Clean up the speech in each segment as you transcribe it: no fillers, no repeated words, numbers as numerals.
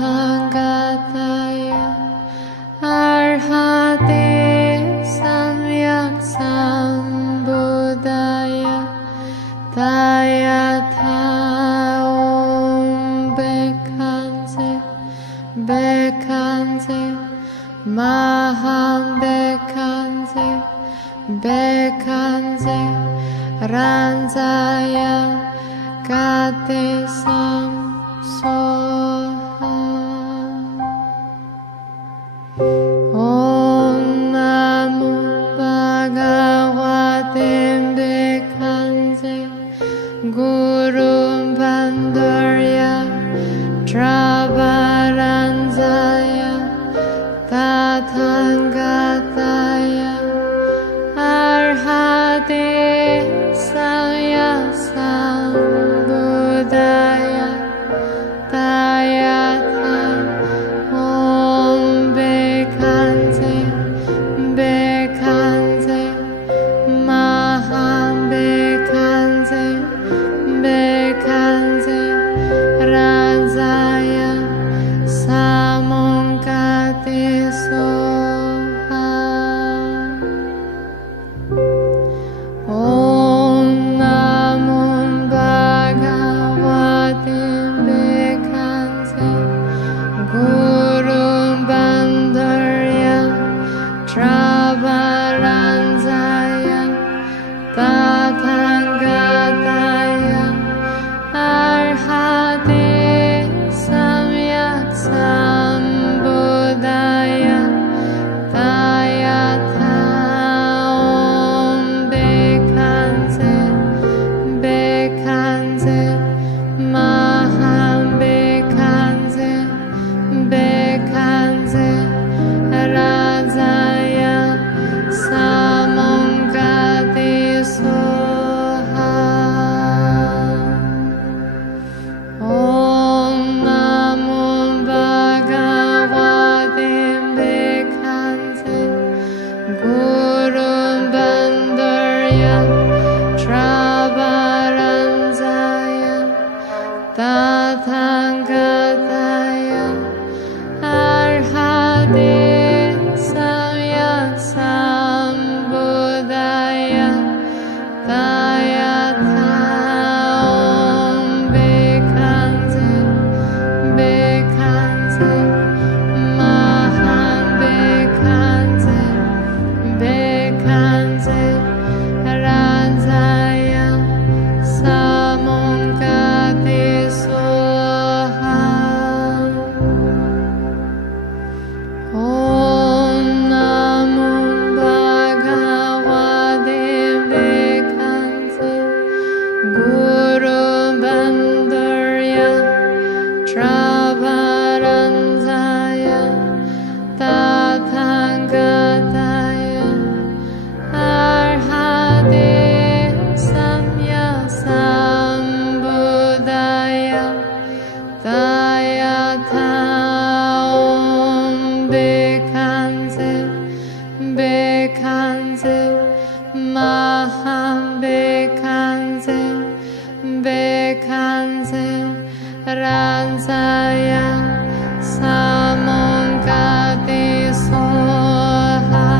Tathangataya Arhate Samyak Sambuddhaya Tayatha Om Bekhanse Bekhanse Maham Bekhanse Bekhanse Ranzaya Kate Sam Soha Om Namo Bhagavate Bekhanse Guru Bandharya Travaranzaya Tathangataya Arhate Samyak Sambuddhaya Tayatha Om Bekhanse Bekhanse Maham Bekhanse Bekhanse Ranzaya Samonkate Soha Om Namo Bhagavate Bekhanse Guru Bandharya Travaranzaya Tathangataya Arhate Samyak Sambuddhaya Tayatha Om Bekhanse Bekhanse Maham Bekhanse Bekhanse Ranzaya Samonkate Soha Om Namo Bhagavate Bekhanse Guru Bandharya Travaranzaya Tathangataya Arhate Samyak Sambuddhaya Tayatha Om Bekhanse Bekhanse Maham Bekhanse Bekhanse Ranzaya Samonkate Soha Om Namo Bhagavate Bekhanse Guru Bandharya Travaranzaya Tathangataya Arhate Samyak Sambuddhaya Tayatha Om Bekhanse Bekhanse Maham Bekhanse Bekhanse Ranzaya Samonkate Soha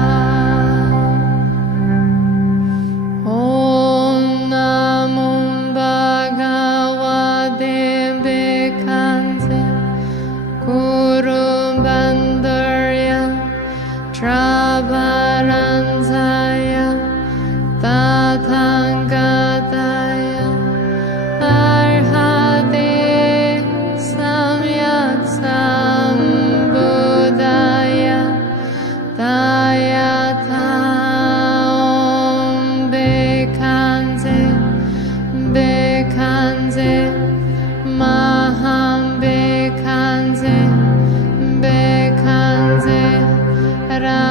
Om Namo Bhagavate Bekhanse Guru Bandharya Travaranzaya Tathangataya Arhate Samyak Sambuddhaya Tayatha Om Bekhanse Bekhanse Maham Bekhanse Bekhanse Ra